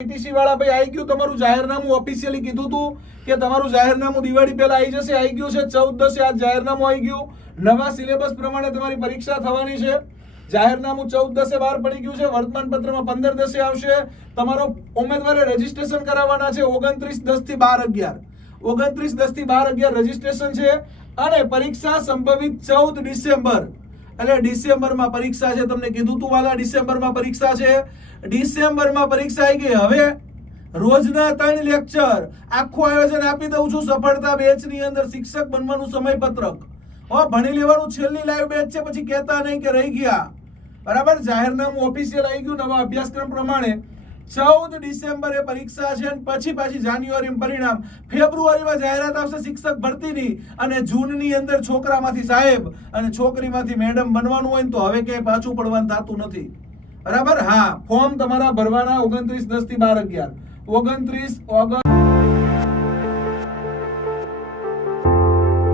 PTC વાળા ભાઈ આવી ગયું તમારું જાહેરનામું ઓફિશિયલી કીધું હતું કે તમારું જાહેરનામું દિવાળી પહેલા આવી જશે, આવી ગયું છે 14/10 આજ જાહેરનામું આવી ગયું. નવા સિલેબસ પ્રમાણે તમારી પરીક્ષા થવાની છે. જાહેરનામું 14/10 બહાર પડી ગયું છે. વર્તમાન પત્રમાં 15/10 આવશે. તમારો ઉમેદવારે રજીસ્ટ્રેશન કરાવવાના છે 29/10 થી 12/11. 29/10 થી 12/11 રજીસ્ટ્રેશન છે અને પરીક્ષા સંભવિત 14 ડિસેમ્બર એટલે ડિસેમ્બરમાં પરીક્ષા છે. તમને કીધું તું વાલા ડિસેમ્બરમાં પરીક્ષા છે. ડિસેમ્બરમાં પરીક્ષા આવી ગઈ. હવે રોજના 3 લેક્ચર આખું આયોજન આપી દઉં છું. સફળતા બેચની અંદર શિક્ષક બનવાનું સમયપત્રક ભણી લેવાનું. છેલ્લી લાઈવ બેચ છે, પછી કહેતા નહીં કે રહી ગયા. બરાબર. જાહેરનામું ઓફિશિયલ આવી ગયું નવા અભ્યાસક્રમ પ્રમાણે. 14 ડિસેમ્બરે પરીક્ષા છે અને પછી જાન્યુઆરીમાં પરિણામ. ફેબ્રુઆરીમાં જાહેરાત આવશે શિક્ષક ભરતીની અને જૂનની અંદર છોકરામાંથી સાહેબ અને છોકરીમાંથી મેડમ બનવાનું હોય ને તો હવે ક્યાંય પાછું પડવાનું થતું નથી. બરાબર. હા, ફોર્મ તમારા ભરવાના 29/10 થી 12/11. 29 ઓગસ્ટ